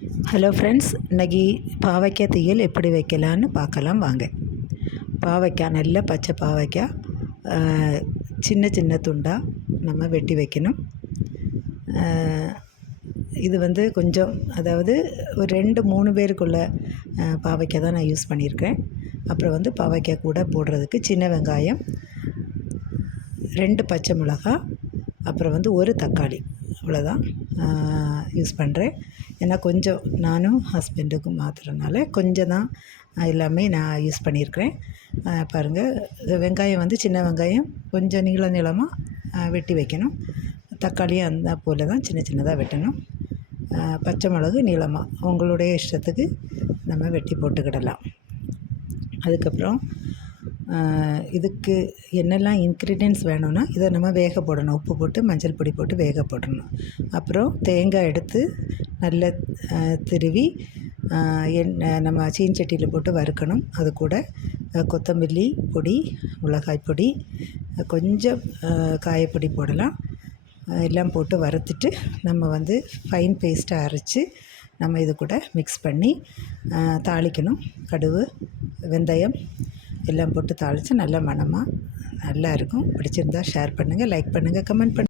Hello friends, இன்றைக்கி பாவைக்காய் தீயல் எப்படி வைக்கலான்னு பார்க்கலாம் வாங்க. பாவைக்காய், நல்ல பச்சை பாவைக்காய் சின்ன சின்ன துண்டாக நம்ம வெட்டி வைக்கணும். இது கொஞ்சம், அதாவது ஒரு 2-3 பேருக்குள்ள பாவைக்காய் தான் நான் யூஸ் பண்ணியிருக்கேன். அப்புறம் பாவைக்காய் கூட போடுறதுக்கு சின்ன வெங்காயம், 2 பச்சை மிளகாய், அப்புறம் ஒரு தக்காளி, அவ்வளோதான் யூஸ் பண்ணுறேன். ஏன்னா கொஞ்சம் நானும் ஹஸ்பண்டுக்கும் மாற்றுறதுனால கொஞ்சம் தான் எல்லாமே நான் யூஸ் பண்ணியிருக்கிறேன். பாருங்கள், வெங்காயம் சின்ன வெங்காயம் கொஞ்சம் நீளமாக வெட்டி வைக்கணும். தக்காளியும் அந்த போல் தான் சின்ன சின்னதாக வெட்டணும். பச்சை மிளகு நீளமாக உங்களுடைய இஷ்டத்துக்கு நம்ம வெட்டி போட்டுக்கிடலாம். அதுக்கப்புறம் இதுக்கு என்னெல்லாம் இன்க்ரீடியன்ட்ஸ் வேணும்னா, இதை நம்ம வேக போடணும். உப்பு போட்டு மஞ்சள் பொடி போட்டு வேக போடணும். அப்புறம் தேங்காய் எடுத்து நல்லா திருவி நம்ம சீன்சட்டியில் போட்டு வறுக்கணும். அது கூட கொத்தமல்லி பொடி, மிளகாய் பொடி, கொஞ்சம் காயப்பொடி போடலாம். எல்லாம் போட்டு வறுத்துட்டு நம்ம ஃபைன் பேஸ்ட்டாக அரைச்சி நம்ம இது கூட மிக்ஸ் பண்ணி தாளிக்கணும். கடுகு, வெந்தயம் எல்லாம் போட்டு தாளித்து நல்ல மணமாக நல்லா இருக்கும். பிடிச்சிருந்தால் ஷேர் பண்ணுங்கள், லைக் பண்ணுங்கள், கமெண்ட் பண்ணுங்கள்.